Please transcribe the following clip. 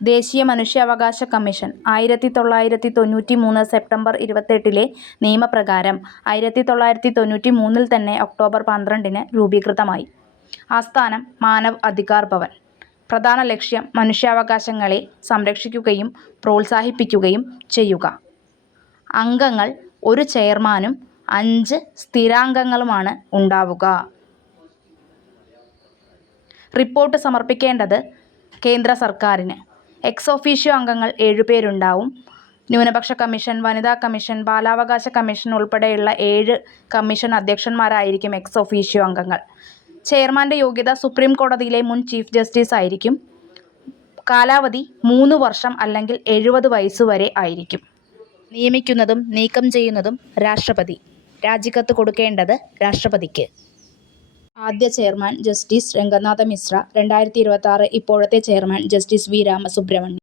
ദേശീയ മനുഷ്യാവകാശ commission 1993 September 28 നിയമപ്രകാരം 1993 തന്നെ ഒക്ടോബർ 12 രൂപീകൃതമായി. ആസ്ഥാനം മാനവ് അധികാർ ഭവൻ. പ്രധാന ലക്ഷ്യം മനുഷ്യാവകാശങ്ങളെ സംരക്ഷിക്കുകയും പ്രോത്സാഹിപ്പിക്കുകയും ചെയ്യുക. അംഗങ്ങൾ ഒരു ചെയർമാനും 5 സ്ഥിരാംഗങ്ങളുമാണ് ഉണ്ടാവുക. റിപ്പോർട്ട് സമർപ്പിക്കേണ്ടത് കേന്ദ്ര സർക്കാരിന്. എക്സ് ഒഫീഷ്യോ അംഗങ്ങൾ 7 പേരുണ്ടാവും. ന്യൂനപക്ഷ കമ്മീഷൻ, വനിതാ കമ്മീഷൻ, ബാലാവകാശ കമ്മീഷൻ ഉൾപ്പെടെയുള്ള 7 കമ്മീഷൻ അധ്യക്ഷന്മാരായിരിക്കും എക്സ് ഒഫീഷ്യോ അംഗങ്ങൾ. ചെയർമാൻ്റെ യോഗ്യത സുപ്രീം കോടതിയിലെ മുൻ ചീഫ് ജസ്റ്റിസ് ആയിരിക്കും. കാലാവധി 3 വർഷം അല്ലെങ്കിൽ 70 വയസ്സുവരെ ആയിരിക്കും. നിയമിക്കുന്നതും നീക്കം ചെയ്യുന്നതും രാഷ്ട്രപതി. രാജിക്കത്ത് കൊടുക്കേണ്ടത് രാഷ്ട്രപതിക്ക്. ആദ്യ ചെയർമാൻ ജസ്റ്റിസ് രംഗനാഥ മിശ്ര. 2026 ഇപ്പോഴത്തെ ചെയർമാൻ ജസ്റ്റിസ് വി. രാമസുബ്രഹ്മണ്യൻ.